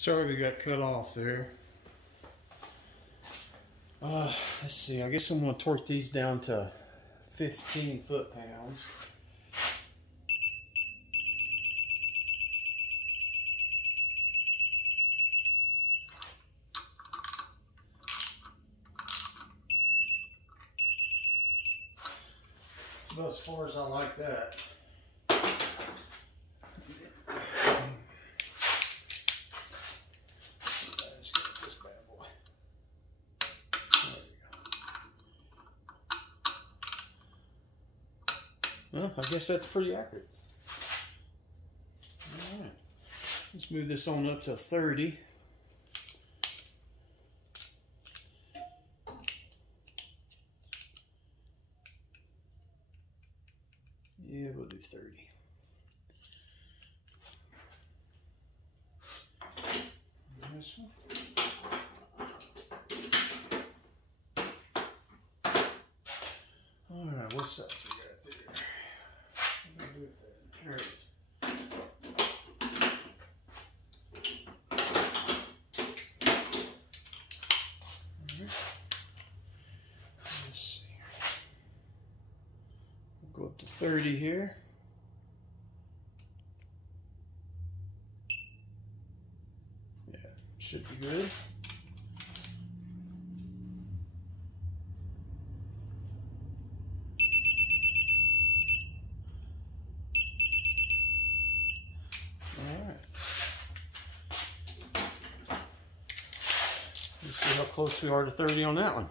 Sorry we got cut off there. Let's see, I guess I'm going to torque these down to 15 foot-pounds. It's about as far as I like that. Well, I guess that's pretty accurate. All right, let's move this on up to 30. Yeah, we'll do 30. And this one. All right, what size we got there? What do I do with that? There it is. All right. Let's see. We'll go up to 30 here. Yeah, should be good. Let's see how close we are to 30 on that one.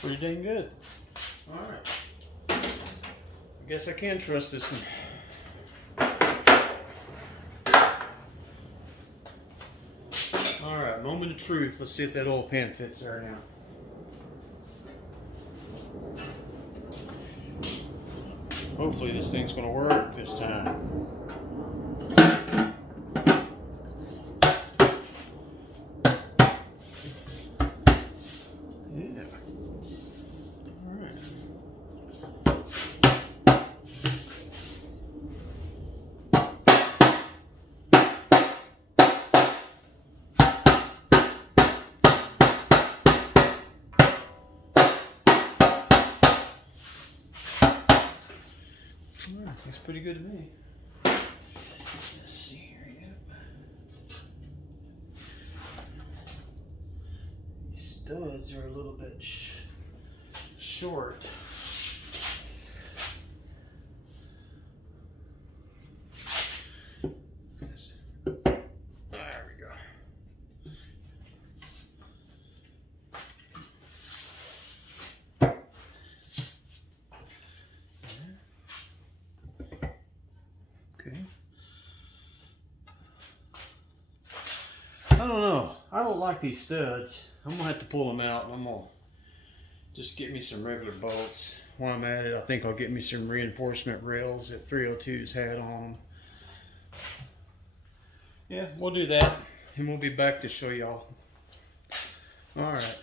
Pretty dang good. All right. I guess I can trust this one. All right, moment of truth. Let's see if that oil pan fits there now. Hopefully this thing's going to work this time. Looks pretty good to me. Let's see here. Yep. These studs are a little bit short. There we go. Okay. I don't know. I don't like these studs. I'm gonna have to pull them out, and I'm gonna just get me some regular bolts. While I'm at it, I think I'll get me some reinforcement rails that 302's had on them. Yeah, we'll do that, and we'll be back to show y'all. All right.